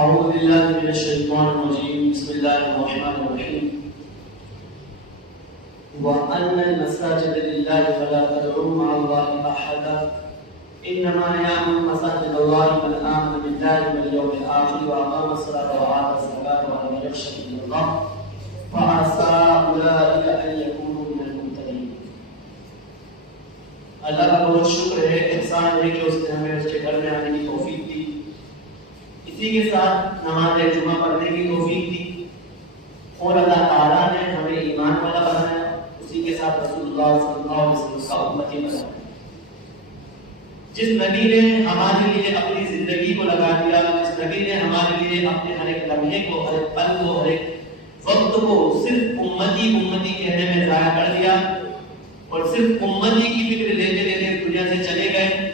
أعوذ بالله من الشيطان الرجيم بسم الله الرحمن الرحيم وأن المساجد لله فلا تدعوا مع الله أحدا إنما يعمر مساجد الله من آمن بالله واليوم الآخر وأقام الصلاة وآتى الزكاة ولم يخش إلا الله فعسى أولئك أن يكونوا من المهتدين. اللہ کا بہت شکر ہے، احسان ہے کہ اس نے ہمیں اس کے گھر میں آنے کی توفیق دی، اسی کے ساتھ نماز جمعہ پڑھنے کی توفیق دی، اور اللہ تعالیٰ نے ہمیں ایمان والا بنایا، اسی کے ساتھ رسول اللہ صلی اللہ علیہ وسلم کا امتی بنایا۔ جس نبی نے ہمارے لیے اپنی زندگی کو لگا دیا، جس نبی نے ہمارے لیے اپنے ہر ایک لمحے کو، ہر ایک پل کو، ہر ایک وقت کو صرف امتی امتی کہنے میں ضائع کر دیا اور صرف امتی کی فکر لیتے لیتے دنیا سے چلے گئے،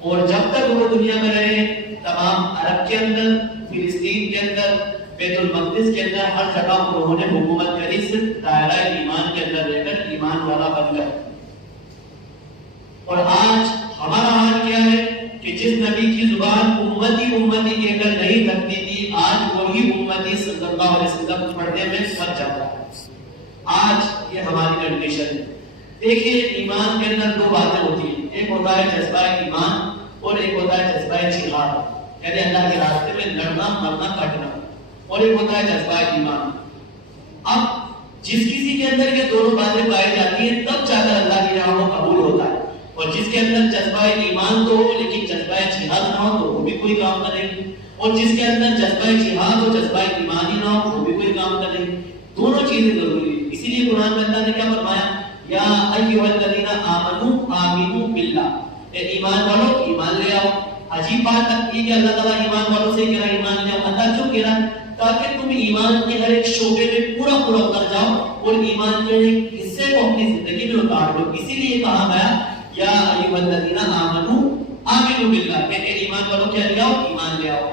اور جب تک وہ دنیا میں رہے تمام عرب کے اندر، فلسطین کے اندر، بیت المقدس کے اندر، ہر جگہ انہوں نے حکومت کری، صرف دائرہ ایمان کے اندر رہ کر ایمان والا بن گئے۔ اور آج ہمارا حال کیا ہے کہ جس نبی کی زبان امتی امتی کہہ کر نہیں تھکتی تھی، آج وہی امتی صلی اللہ علیہ وسلم پڑھنے میں سچ جاتا ہے۔ آج یہ ہماری کنڈیشن ہے۔ دیکھیے، ایمان کے اندر دو باتیں ہوتی ہیں، ایک ہوتا ہے جذبہ ایمان اور ایک ہوتا ہے جذبہ جہاد، یعنی اللہ کے راستے میں لڑنا مرنا کٹنا، اور ایک ہوتا ہے جذبہ ایمان۔ اب جس کسی کے اندر یہ دونوں باتیں پائی جاتی ہیں تب جا کر اللہ کی راہ قبول ہوتا ہے، اور جس کے اندر جذبہ ایمان تو ہو لیکن جذبہ جہاد نہ ہو تو وہ بھی کوئی کام کرے گی، اور جس کے اندر جذبہ جہاد اور جذبہ ایمانی نہ ہو وہ بھی کوئی کام کرے گی۔ دونوں چیزیں ضروری ہیں۔ اسی لیے قرآن میں اللہ نے کیا فرمایا؟ یا ایھا الذین آمنوا آمنوا باللہ، اے ایمان والو ایمان لے آؤ۔ عجیب بات ہے کہ اللہ تعالیٰ ایمان والوں سے کہہ رہا ہے ایمان لے آؤ۔ اللہ کیوں کہہ رہا ہے؟ تاکہ تم ایمان کے ہر ایک شعبے میں پورا اتر جاؤ اور ایمان کے ایک حصے کو اپنی زندگی میں اتار لو۔ اسی لیے کہا گیا یا ایھا الذین آمنوا آمنوا باللہ، کہ اے ایمان والو کیا لے آؤ؟ ایمان لے آؤ۔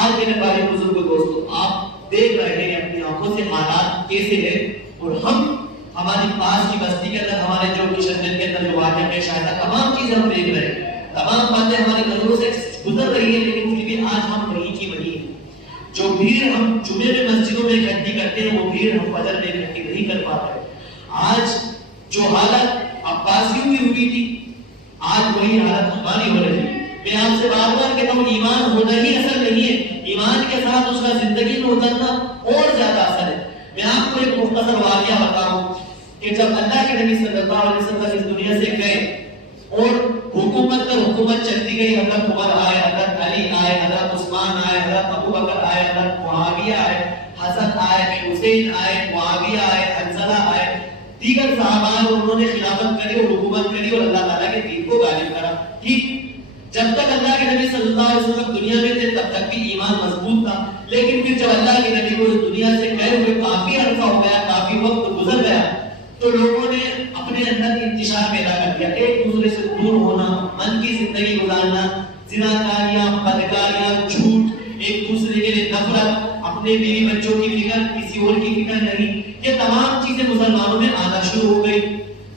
آج میرے بھائی بزرگ دوستو، آپ دیکھ رہے ہیں اپنی آنکھوں سے حالات کیسے ہیں، اور ہم ہماری پاس کی بستی کے اندر، ہمارے جو کشن کے اندر جو واقعہ پیش آیا تھا، تمام چیزیں ہم دیکھ رہے ہیں، تمام باتیں ہماری نظروں سے گزر رہی ہیں، لیکن پھر بھی آج ہم وہی کی وہی ہیں۔ جو بھیڑ ہم جمعے میں مسجدوں میں اکٹھی کرتے ہیں وہ بھیڑ ہم فجر میں اکٹھی نہیں کر پاتے۔ آج جو حالت عباسیوں کی ہوئی تھی، آج وہی حالت ہماری ہو رہی ہے۔ میں آپ سے بار بار کہتا ہوں، ایمان ہونا ہی اصل نہیں ہے، ایمان کے ساتھ اس کا زندگی میں اترنا اور زیادہ اثر ہے۔ میں آپ کو ایک مختصر واقعہ بتاؤں کہ جب اللہ کے نبی صلی اللہ علیہ وسلم اس دنیا سے گئے اور حکومت پر حکومت چلتی گئی، حضرت عمر آئے، حضرت علی آئے، حضرت عثمان آئے، حضرت ابو بکر آئے، حضرت معاویہ آئے، حسن آئے، حسین آئے، معاویہ آئے، حنظلہ آئے، دیگر صحابہ، انہوں نے خلافت کری اور حکومت کری اور اللہ تعالیٰ کے دین کو غالب کرا۔ ٹھیک، جب تک اللہ کے نبی صلی اللہ علیہ وسلم دنیا میں تھے تب تک بھی ایمان مضبوط تھا، لیکن پھر جب اللہ کے نبی کو اس دنیا سے گئے ہوئے کافی عرصہ ہو گیا، کافی وقت گزر گیا، تو لوگوں نے اپنے اندر انتشار پیدا کر دیا، ایک دوسرے سے دور ہونا، من کی زندگی گزارنا، زناکاریاں، بدکاریاں، جھوٹ، ایک دوسرے کے لیے نفرت، اپنے بیوی بچوں کی فکر، کسی اور کی فکر نہیں، یہ تمام چیزیں مسلمانوں میں آنا شروع ہو گئی۔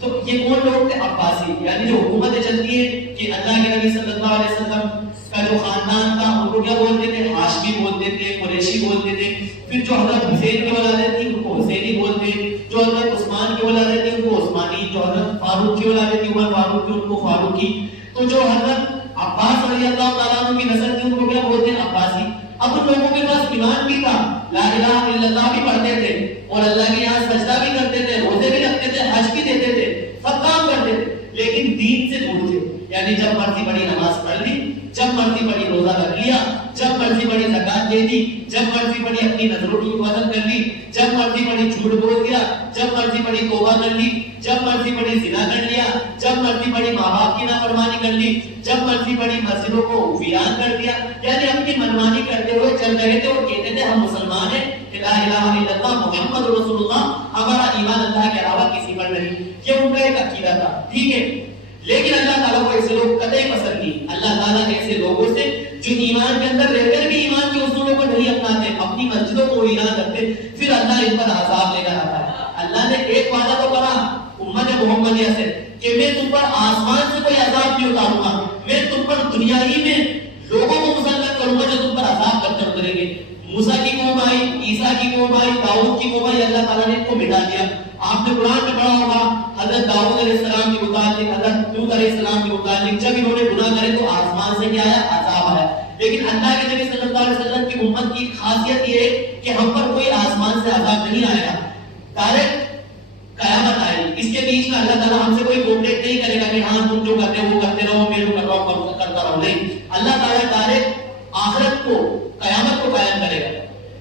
تو یہ کون لوگ تھے؟ عباسی، یعنی جو حکومتیں چلتی ہیں کہ اللہ کے نبی صلی اللہ علیہ وسلم کا جو خاندان تھا ان کو کیا بولتے تھے؟ ہاشمی بولتے تھے، قریشی بولتے تھے۔ پھر جو حضرت حسین کی اولادیں تھیں ان کو حسینی بولتے، جو حضرت عثمان کی اولادیں تھیں ان کو عثمانی، جو حضرت فاروق کی اولادیں تھیں عمر فاروق کی ان کو فاروقی، تو جو حضرت عباس رضی اللہ تعالیٰ عنہ کی نسل تھی ان کو کیا بولتے ہیں؟ عباسی۔ اب ان لوگوں کے پاس ایمان بھی تھا، لا الہ الا اللہ بھی پڑھتے تھے اور اللہ کے یہاں سجدہ بھی کرتے تھے، روزے بھی رکھتے تھے، حج بھی دیتے تھے، سب کام کرتے تھے، لیکن دین سے دور تھے۔ یعنی جب مرضی پڑھی نماز پڑھ لی، جب مرضی پڑھی روزہ رکھ لیا، جب مرضی پڑھی زکات دے دی، جب مرضی پڑھی اپنی نظروں کی حفاظت کر لی، جب مرضی پڑھی جھوٹ بول دیا، جب مرضی پڑھی توبہ کر لی، جب مرضی پڑھی زنا کر لیا، جب مرضی پڑھی ماں باپ کی نافرمانی کر لی، جب مرضی پڑھی مسجدوں کو ویران کر دیا، یعنی اپنی منمانی کرتے ہوئے چل رہے تھے اور کہتے تھے ہم مسلمان ہیں، لا الہ الا اللہ محمد رسول اللہ، ہمارا ایمان اللہ کے علاوہ کسی پر نہیں۔ یہ ان کا ایک عقیدہ تھا، ٹھیک ہے، لیکن اللہ تعالیٰ کو ایسے لوگ قطعی پسند نہیں۔ اللہ تعالیٰ ایسے لوگوں سے جو ایمان کے اندر رہ کر بھی ایمان کے اصولوں کو نہیں اپناتے، اپنی مسجدوں کو ویران کرتے، پھر اللہ ان پر عذاب لے کر آتا ہے۔ اللہ نے ایک وعدہ تو کرا امت محمدیہ سے کہ میں تم پر آسمان سے کوئی عذاب نہیں اتاروں گا، میں تم پر دنیا ہی میں لوگوں کو مسلط کروں گا جو تم پر عذاب پتھر اتریں گے. موسیٰ کی قوم آئی, عیسیٰ کی قوم آئی, داؤد کی قوم آئی, اللہ تعالیٰ نے ان کو مٹا دیا. آپ نے قرآن میں پڑھا ہوگا حضرت داؤد علیہ السلام کے متعلق, حضرت لوط علیہ السلام کے متعلق, جب انہوں نے گناہ کرے تو آسمان سے کیا آیا؟ عذاب آیا. لیکن اللہ کے نبی صلی اللہ علیہ وسلم کی امت کی خاصیت یہ ہے کہ ہم پر کوئی آسمان سے عذاب نہیں آئے گا, ڈائریکٹ قیامت آئے گی. اس کے بیچ میں اللہ تعالیٰ ہم سے کوئی کوپریٹ نہیں کرے گا کہ ہاں تم جو کرتے ہو وہ کرتے رہو, میں جو کر رہا ہوں کرتا رہو. نہیں, اللہ تعالیٰ ڈائریکٹ آخرت کو, قیامت کو قائم کرے گا.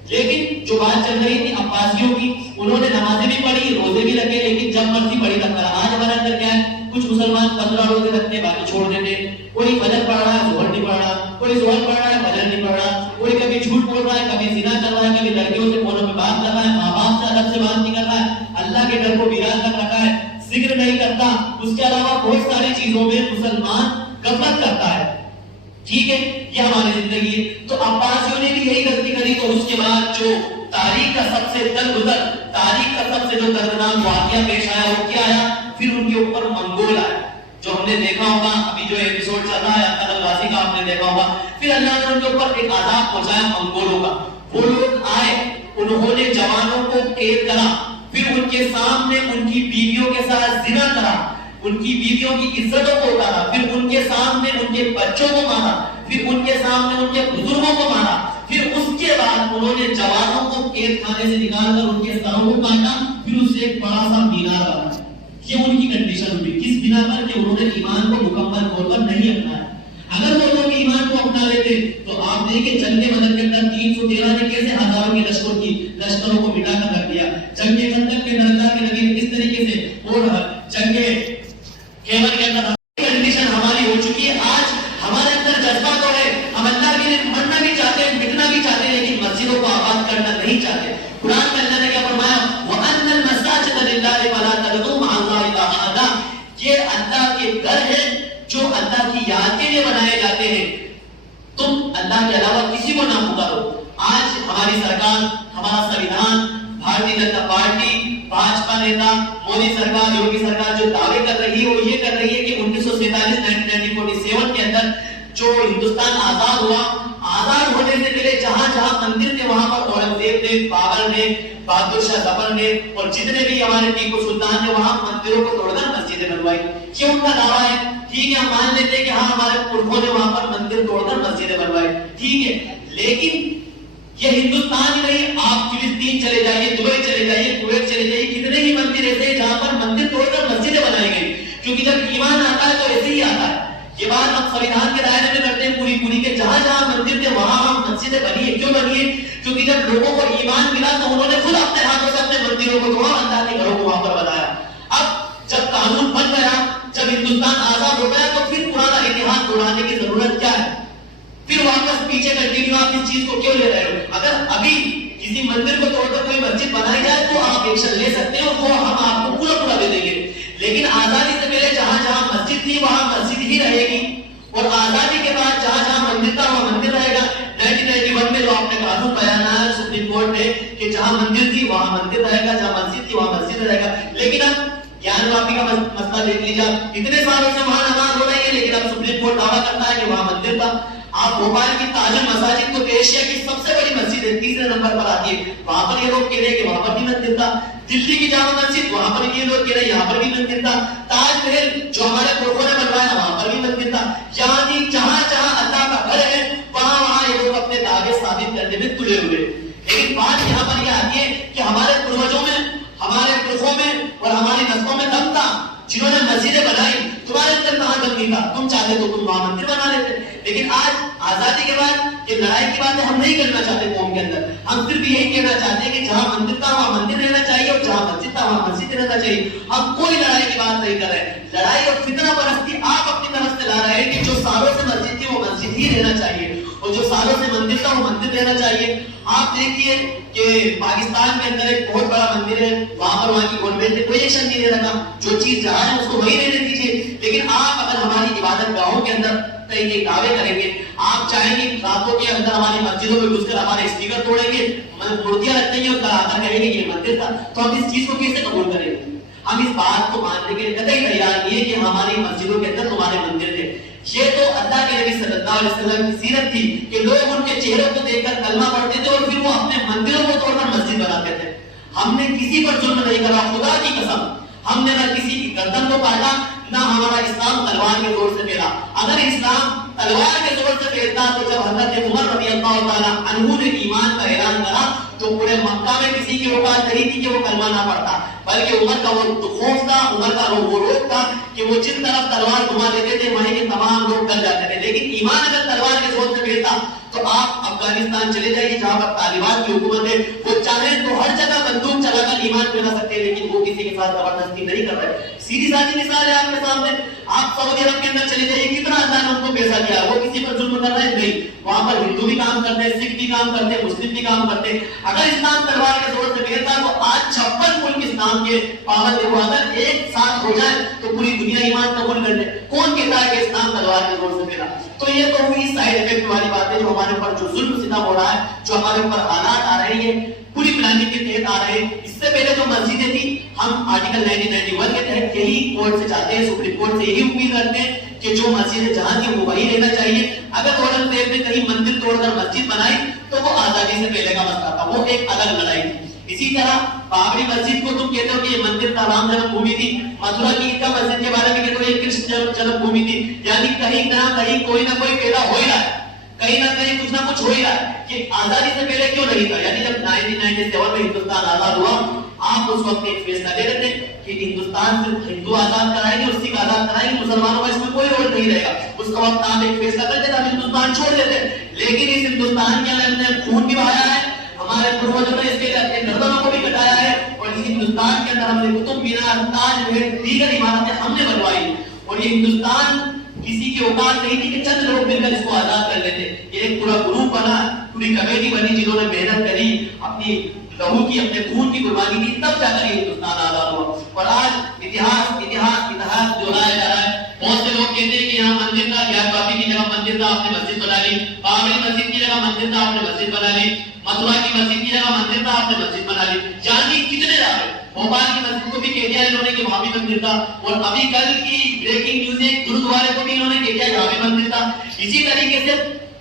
لیکن جو بات چل رہی تھی عباسیوں کی, انہوں نے نمازیں بھی پڑھی, روزے بھی رکھے, لیکن جب مرضی پڑھی رکھا. آج ہمارے اندر کیا ہے, کچھ مسلمان 15 روزے رکھتے باقی چھوڑ دیتے. کوئی فجر پڑھ رہا ہے, ظہر نہیں پڑھ رہا, کوئی ظہر پڑھ رہا ہے, فجر نہیں پڑھ رہا, کوئی کبھی جھوٹ بول رہا ہے, کبھی زنا کر رہا ہے, کبھی لڑکیوں سے فونوں پہ بات کر رہا ہے, ماں باپ سے ادب سے بات نہیں کر رہا ہے, اللہ کے ڈر کو ویران کر رکھا ہے, ذکر نہیں کرتا. اس کے علاوہ بہت ساری چیزوں میں مسلمان غفلت کرتا ہے. ٹھیک ہے, یہ ہماری زندگی ہے. تو عباسیوں نے بھی یہی غلطی کری. تو اس کے بعد جو تاریخ کا سب سے درگزر, تاریخ کا سب سے جو دردناک واقعہ پیش آیا وہ کیا آیا؟ پھر ان کے اوپر منگول آیا, جو ہم نے دیکھا ہوگا ابھی جو ایپیسوڈ چل رہا ہے قتل غازی کا, آپ نے دیکھا ہوگا. پھر اللہ نے ان کے اوپر ایک عذاب پہنچایا منگولوں کا. وہ لوگ آئے, انہوں نے جوانوں کو قید کرا, پھر ان کے سامنے ان کی بیویوں کے ساتھ زنا کرا, ان کی بیویوں کی عزتوں کو اتارا, پھر ان کے سامنے ان کے بچوں کو مارا, پھر ان کے سامنے ان کے بزرگوں کو مارا. پھر اس کے بعد انہوں نے جوانوں کو قید خانے سے نکال کر ان کے سروں کو کاٹا, پھر اس سے ایک بڑا سا مینار بنا. یہ ان کی کنڈیشن ہوئی. کس بنا پر؟ کہ انہوں نے ایمان کو مکمل طور پر نہیں اپنایا. اگر وہ لوگ ایمان کو اپنا لیتے تو آپ دیکھیں جنگ بدر کے اندر 313 نے کیسے ہزاروں کے لشکروں کو مٹا کر رکھ دیا. جنگ خندق کے اندر اللہ کے نبی نے کس طریقے سے, اور جنگ خیبر کے اندر کنڈیشن ہماری ہو چکی ہے. آج ہمارے اندر جذبہ تو ہے, ہم اللہ کے لیے مرنا بھی چاہتے ہیں, مٹنا بھی چاہتے ہیں, لیکن مسجدوں کو آباد کرنا نہیں چاہتے. قرآن میں اللہ نے کیا فرمایا؟ وَأَنَّ الْمَسَاجِدَ لِلَّهِ فَلَا تَدْعُوا مَعَ اللَّهِ أَحَدًا. یہ اللہ کے گھر ہیں جو اللہ کی یاد کے لیے بنائے جاتے ہیں, تم اللہ کے علاوہ کسی کو نہ پکارو. آج ہماری سرکار, ہمارا سنویدھان, بھارتیہ جنتا پارٹی, بھاجپا نیتا مودی سرکار, یوگی سرکار جو دعوے کر رہی ہے وہ یہ کر رہی ہے کہ 1947 کے اندر جو ہندوستان آزاد ہوا, آزاد ہونے سے پہلے جہاں جہاں مندر تھے وہاں پر اورنگزیب نے, بابر نے, بہادر شاہ ظفر نے اور جتنے بھی ہمارے ٹیپو سلطان نے وہاں مندروں کو توڑ کر مسجدیں بنوائی. یہ ان کا دعویٰ ہے. ٹھیک ہے, ہم مان لیتے ہیں کہ ہاں ہمارے پرکھوں نے وہاں پر مندر توڑ کر مسجدیں بنوائی. ٹھیک ہے, لیکن یہ ہندوستان ہی نہیں, آپ فلسطین چلے جائیے, دبئی چلے جائیے, کویت چلے جائیے, کتنے ہی مندر ایسے ہیں جہاں پر مندر توڑ کر مسجدیں بنائی گئی. کیونکہ جب ایمان آتا ہے تو ایسے ہی آتا ہے. یہ بات ہم سنویدھان کے دائرے میں کرتے ہیں پوری کہ جہاں جہاں مندر تھے وہاں ہم مسجدیں بنی ہے. کیوں بنی ہے؟ کیونکہ جب لوگوں کو ایمان ملا تو انہوں نے خود اپنے ہاتھوں سے اپنے مندروں کو توڑا, اللہ کے گھروں کو وہاں پر بنایا. اب جب قانون بن گیا, جب ہندوستان آزاد ہو گیا, تو پھر پرانا اتحاد دوہرانے کی ضرورت کیا ہے؟ پھر واپس پیچھے کنٹینیو آپ اس چیز کو کیوں لے رہے ہو؟ اگر ابھی کسی مندر کو توڑ کر کوئی مسجد بنائی جائے تو آپ ایکشن لے سکتے ہیں اور وہ ہم آپ کو پورا دے دیں گے. لیکن آزادی سے پہلے جہاں جہاں مسجد تھی وہاں مسجد ہی رہے گی, اور آزادی کے بعد جہاں جہاں مندر تھا وہاں مندر رہے گا. 1991 میں جو آپ نے قانون بیان آیا سپریم کورٹ نے کہ جہاں مندر تھی وہاں مندر رہے گا, جہاں مسجد تھی وہاں مسجد رہے گا. لیکن اب گیان واپی کا مسئلہ دیکھ لیجیے, اتنے سالوں سے وہاں نماز ہو رہی ہے, لیکن اب سپریم کورٹ دعویٰ کرتا ہے کہ وہاں مندر تھا. آپ بھوپال کی تاج المساجد تو ایشیا کی سب سے بڑی مسجد ہے, 3 نمبر پر آتی ہے, وہاں پر یہ لوگ کہہ رہے ہیں کہ وہاں پر بھی مندر تھا. دلی کی جامع مسجد, وہاں پر یہ لوگ کہہ رہے ہیں یہاں پر بھی مندر تھا. تاج محل جو ہمارے پرکھوں نے بنوایا وہاں پر بھی مندر تھا. یعنی جہاں جہاں اللہ کا گھر ہے وہاں یہ لوگ اپنے دعوے ثابت کرنے میں تلے ہوئے. لیکن بات یہاں پر یہ آتی ہے کہ ہمارے پروجوں میں, ہمارے پرکھوں میں اور ہماری نسلوں میں دم تھا جنہوں نے مسجدیں بنائی. تمہارے اندر کہاں دم نہیں تھا؟ تم چاہتے تو تم وہاں مندر بنا لیتے. لیکن آج آزادی کے بعد یہ لڑائی کی باتیں ہم نہیں کرنا چاہتے قوم کے اندر. ہم صرف یہی کہنا چاہتے ہیں کہ جہاں مندر تھا وہاں مندر رہنا چاہیے, اور جہاں مسجد تھا وہاں مسجد رہنا چاہیے. ہم کوئی لڑائی کی بات نہیں کر رہے. لڑائی اور فتنہ پرستی آپ اپنی طرف سے لا رہے ہیں کہ جو سالوں سے مسجد تھی وہ مسجد ہی رہنا چاہیے, اور جو سالوں سے مندر تھا وہ مندر رہنا چاہیے. آپ دیکھیے کہ پاکستان کے اندر ایک بہت بڑا مندر ہے, وہاں پر وہاں کی گورنمنٹ نے کوئی ایکشن نہیں لے رکھا. جو چیز جہاں ہے اس کو وہی رہنے دیجیے. لیکن آپ اگر ہماری عبادت گاہوں کے اندر کئی دعوے کریں گے, آپ چاہیں گے راتوں کے اندر ہماری مسجدوں میں گھس کر ہمارے اسپیکر توڑیں گے, مورتیاں رکھیں گے اور آتا کہیں گے یہ مندر تھا, تو ہم اس چیز کو کیسے قبول کریں گے؟ ہم اس بات کو ماننے کے لیے قطعی تیار نہیں ہے کہ ہماری مسجدوں کے اندر تمہارے مندر تھے. یہ تو اللہ کے نبی صلی اللہ علیہ وسلم کی سیرت تھی کہ لوگ ان کے چہروں کو دیکھ کر کلمہ پڑھتے تھے اور پھر وہ اپنے مندروں کو توڑ کر مسجد بناتے تھے. ہم نے کسی پر ظلم نہیں کرا, خدا کی قسم. ہم نے نہ کسی کی گردن کو کاٹا, نہ ہمارا اسلام تلوار کے زور سے پھیلا. اگر اسلام تلوار کے زور سے پھیلتا تو جب حضرت عمر رضی اللہ تعالیٰ عنہ نے ایمان کا اعلان کرا تو پورے مکہ میں کسی کی اوقات نہیں تھی کہ وہ کلمہ نہ پڑھتا, بلکہ عمر کا وہ خوف تھا, عمر کا وہ روک تھا کہ وہ جن طرف تلوار گھما دیتے تھے وہیں کے تمام لوگ ڈر جاتے تھے. لیکن ایمان اگر تلوار کے زور سے پھیلتا تو آپ افغانستان چلے جائیے جہاں پر طالبان کی حکومت ہے, وہ چاہیں تو ہر جگہ بندوق چلا کر ایمان پھیلا سکتے ہیں, لیکن وہ کسی کے ساتھ زبردستی نہیں کر رہے. سیدھی سادھی مثال ہے آپ کے سامنے. آپ سعودی عرب کے اندر چلے جائیے, کتنا اللہ نے ان کو پیسہ دیا, وہ کسی پر ظلم کر رہے ہیں نہیں. وہاں پر ہندو بھی کام کرتے ہیں, سکھ بھی کام کرتے ہیں, مسلم بھی کام کرتے ہیں. اگر اسلام تلوار کے زور سے پھیلتا تو آج 56 ملک اسلام کے پابند ہیں. وہ اگر ایک ساتھ ہو جائے تو پوری دنیا ایمان قبول کر لے. کون کہتا ہے کہ اسلام تلوار کے زور سے پھیلا؟ تو یہ تو ہوئی سائیڈ افیکٹ والی بات ہے جو ہمارے اوپر جو ظلم ستم ہو رہا ہے, جو ہمارے اوپر حالات آ رہے ہیں پوری پلاننگ کے تحت آ رہے ہیں. اس سے پہلے جو مسجدیں تھی, ہم آرٹیکل 1991 کے تحت یہی کورٹ سے چاہتے ہیں, سپریم کورٹ سے یہی امید کرتے ہیں کہ جو مسجدیں جہاں تھی وہ وہی رہنا چاہیے. اگر اورنگزیب نے کہیں مندر توڑ کر مسجد بنائی تو وہ آزادی سے پہلے کا مسئلہ تھا, وہ ایک الگ لڑائی تھی. اسی طرح بابری مسجد کو تم کہتے ہو کہ یہ مندر کا رام جنم بھومی تھی, متھرا کی عیدگاہ مسجد کے بارے میں کہتے ہو یہ کرشن جنم بھومی تھی. یعنی کہیں نہ کہیں کوئی نہ کوئی پیدا ہو ہی رہا ہے, کہیں نہ کہیں کچھ نہ کچھ ہو ہی رہا ہے. کہ آزادی سے پہلے کیوں نہیں تھا؟ یعنی جب 1997 میں ہندوستان آزاد ہوا, آپ اس وقت ایک فیصلہ لے رہے تھے کہ ہندوستان صرف ہندو آزاد کرائیں گے اور سکھ آزاد کرائیں گے, مسلمانوں کا اس میں کوئی رول نہیں رہے گا. اس کا وقت آپ ایک فیصلہ کرتے تھے, ہندوستان چھوڑ دیتے. لیکن اس ہندوستان کے اندر ہم نے خون بھی بہایا ہے, ہمارے پروجوں نے اس کے اپنے گردنوں کو بھی کٹایا ہے, اور اس ہندوستان کے اندر ہم نے قطب مینار, تاج محل, دیگر عمارتیں ہم نے بنوائی. اور یہ ہندوستان کسی کی اوقات نہیں تھی کہ چند لوگ مل کر اس کو آزاد کر لیتے. یہ ایک پورا گروپ بنا, پوری کمیٹی بنی جنہوں نے محنت کری, اپنی لہو کی, اپنے خون کی قربانی دی, تب جا کر یہ ہندوستان آزاد ہوا. اور آج اتحاد جو لایا جا رہا ہے, بہت سے لوگ کہتے ہیں کہ یہاں مندر تھا, گیار باپی کی جگہ مندر تھا, آپ نے مسجد بنا لی. بابری مسجد کی جگہ مندر تھا, آپ نے مسجد بنا لی. متھرا کی مسجد کی جگہ مندر تھا, آپ نے مسجد بنا لی. جانیے کتنے جگہ بھوپال کی مسجد کو بھی کہہ دیا انہوں نے کہ وہاں بھی مندر تھا, اور ابھی کل کی بریکنگ نیوز ہے گرودوارے کو بھی انہوں نے کہہ دیا یہاں بھی مندر تھا. اسی طریقے سے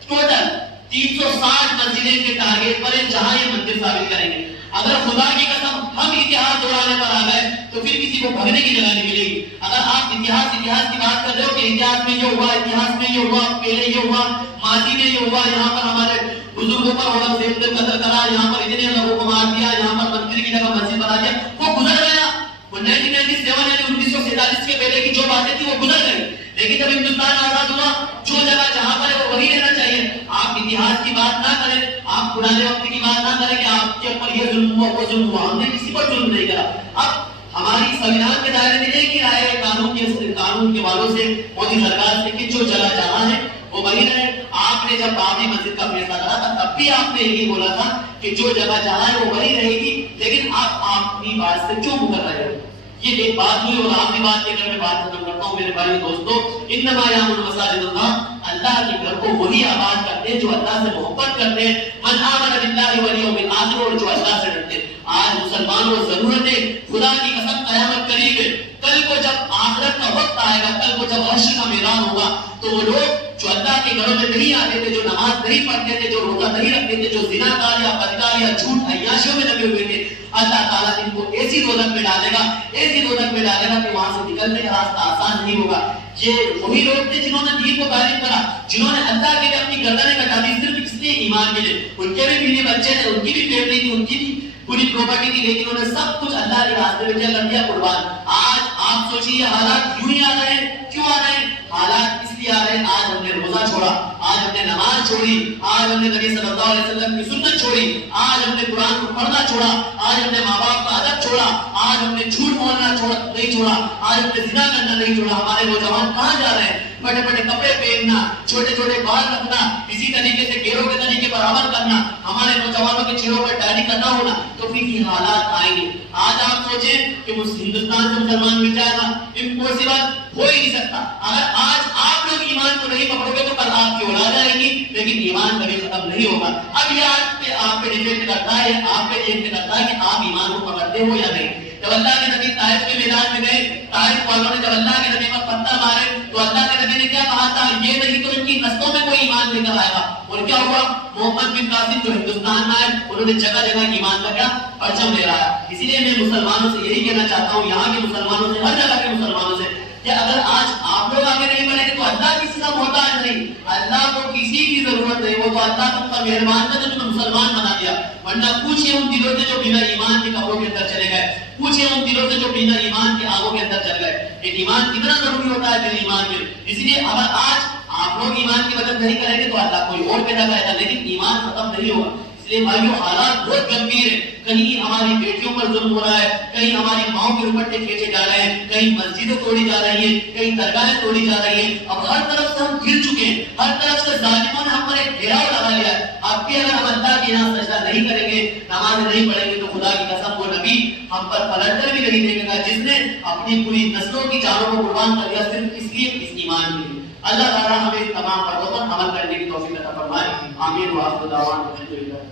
ٹوٹل 360 مسجدیں کے ٹارگیٹ پر ہیں جہاں یہ مندر ثابت کریں گے. اگر خدا کی قسم ہم اتحاد دوڑانے پر آ گئے تو پھر کسی کو بھگنے کی جگہ نہیں ملے گی. اگر آپ اتحاد کی بات کر رہے ہو کہ اتحاد میں یہ ہوا, اتحاد میں یہ ہوا, پہلے یہ ہوا, ماضی میں یہ ہوا, یہاں پر ہمارے بزرگوں پر اورنگزیب نے قتل کرا, یہاں پر اتنے لوگوں کو مار دیا, یہاں پر مندر کی جگہ مسجد بنا دیا, وہ گزر گیا. وہ 1997 یعنی 1947 کے پہلے کی جو باتیں تھی وہ گزر گئی. لیکن جب ہندوستان آزاد ہوا, جو جگہ جہاں پر ہے وہ وہی رہنا چاہیے. آپ اتحاد کی بات نہ کریں, آپ پرانے وقت کی بات نہ کریں کہ آپ کے اوپر یہ ظلم ہوا, وہ ظلم ہوا. ہم نے کسی پر ظلم نہیں کرا. اب ہماری سنویدھان کے دائرے میں ایک ہی رائے ہے قانون کے والوں سے, مودی سرکار سے, کہ جو جگہ جہاں ہے وہ وہی رہے. آپ نے جب بابری مسجد کا فیصلہ کرا تھا تب بھی آپ نے یہی بولا تھا کہ جو جگہ جہاں ہے وہ وہی رہے گی. لیکن آپ اپنی بات سے کیوں مکر رہے ہو؟ یہ ایک بات ہوئی. اور آپ کی بات لے کر میں بات ختم کرتا ہوں میرے بھائی دوستو. انما یامر مساجد اللہ, اللہ کے گھر کو وہی آباد کرتے ہیں جو اللہ سے محبت کرتے ہیں. من آمن باللہ والیوم الآخر, اور جو اللہ سے ڈرتے ہیں. آج مسلمانوں کو ضرورت ہے, خدا کی قسم قیامت قریب ہے, کل کو جب آخرت کا وقت آئے گا, کل کو جب حشر کا میدان ہوگا, تو وہ لوگ جو اللہ کے گھروں میں نہیں آتے تھے, جو نماز نہیں پڑھتے تھے, جو روزہ نہیں رکھتے تھے, جو زنا کار یا بدکار یا جھوٹ عیاشیوں میں لگے ہوئے تھے, اللہ تعالیٰ ان کو ایسی دوزخ میں ڈالے گا, ایسی دوزخ میں ڈالے گا کہ وہاں سے نکلنے کا راستہ آسان نہیں ہوگا. یہ وہی لوگ تھے جنہوں نے دین کو غالب کرا, جنہوں نے اللہ کے لیے اپنی گردنیں کٹا دی صرف اس لیے ایمان کے لیے. ان کے بھی بیوی بچے تھے, ان کی بھی فیملی تھی, ان کی بھی پوری پراپرٹی تھی, لیکن انہوں نے سب کچھ اللہ کے راستے میں کر دیا قربان. آج آپ سوچیے حالات کیوں ہی آ رہے ہیں, کیوں آ رہے ہیں؟ حالات اس لیے آ رہے ہیں, آج ہم نے روزہ چھوڑا, آج ہم نے نماز چھوڑی, آج ہم نے نبی صلی اللہ علیہ وسلم کی سنت چھوڑی, آج ہم نے قرآن کو پڑھنا چھوڑا, آج ہم نے ماں باپ کا ادب چھوڑا, آج ہم نے جھوٹ بولنا نہیں چھوڑا, آج ہم نے زنا کرنا نہیں چھوڑا. ہمارے نوجوان کہاں جا رہے ہیں؟ بڑے بڑے کپڑے پہننا, چھوٹے چھوٹے بال رکھنا, اسی طریقے سے گیروں کے طریقے پر عمل کرنا, ہمارے نوجوانوں کے چہروں پر داڑھی کرنا ہونا, تو پھر یہ حالات آئیں گے. آج آپ سوچیں کہ ہندوستان سے مسلمان مل جائے گا, امپوسیبل ہو ہی نہیں سکتا. اگر آج آپ لوگ ایمان کو نہیں پکڑو گے تو کل آپ کی اولاد آئے گی, لیکن ایمان کبھی ختم نہیں ہوگا. اب یہ آپ پہ ڈیپینڈ کرتا ہے, آپ پہ ڈیپینڈ کرتا ہے کہ آپ ایمان کو پکڑتے ہو یا نہیں. جب اللہ کے نبی طائف کے میدان میں گئے, طائف والوں نے جب اللہ کے نبی پر پتھر مارے تو اللہ کے نبی نے کیا کہا تھا؟ یہ نہیں تو ان کی کی نسلوں میں کوئی ایمان لے کر آئے گا. اور کیا ہوا؟ محمد بن قاسم جو ہندوستان میں آئے انہوں نے جگہ جگہ ایمان کا کیا پرچم لہرایا. اسی لیے میں مسلمانوں سے یہی کہنا چاہتا ہوں, یہاں کے مسلمانوں سے, ہر جگہ کے مسلمانوں سے, کہ اگر آج آپ لوگ آگے نہیں بڑھیں گے تو اللہ کسی کا محتاج نہیں, اللہ کو کسی کی ضرورت نہیں. وہ تو اللہ تم پر مہربان تھا جو تمہیں مسلمان بنا دیا. ورنہ پوچھئے ان دلوں سے جو بنا ایمان کے قبروں کے اندر چلے گئے, پوچھئے ان دلوں سے جو بنا ایمان کے آگوں کے اندر چل گئے. ایک ایمان کتنا ضروری ہوتا ہے میرے ایمان میں. اس لیے اگر آج آپ لوگ ایمان کی مدد نہیں کریں گے تو اللہ کوئی اور پیدا کرے گا, لیکن ایمان ختم نہیں ہوگا. اس لیے بھائیوں حالات بہت گمبھیر ہیں. کہیں ہماری بیٹیوں پر ظلم ہو رہا ہے, کہیں ہماری ماؤں کے دوپٹے کھینچے جا رہے ہیں, کہیں مسجدیں توڑی جا رہی ہیں, کہیں درگاہیں توڑی جا رہی ہیں. اب ہر طرف سے ہم گر چکے ہیں, ہر طرف سے ظالموں نے ہم پر ایک گھیراؤ لگا لیا ہے. اب بھی اگر ہم اللہ کے یہاں سجدہ نہیں کریں گے, نماز نہیں پڑھیں گے, تو خدا کی قسم وہ نبی ہم پر پلٹ کر بھی نہیں دیکھے گا جس نے اپنی پوری نسلوں کی جانوں کو قربان کر دیا صرف اس لیے, اس ایمان کے لیے. اللہ تعالیٰ ہمیں تمام باتوں پر عمل کرنے کی توفیق عطا فرمائے. آمین. وآخر دعوانا الحمدللہ.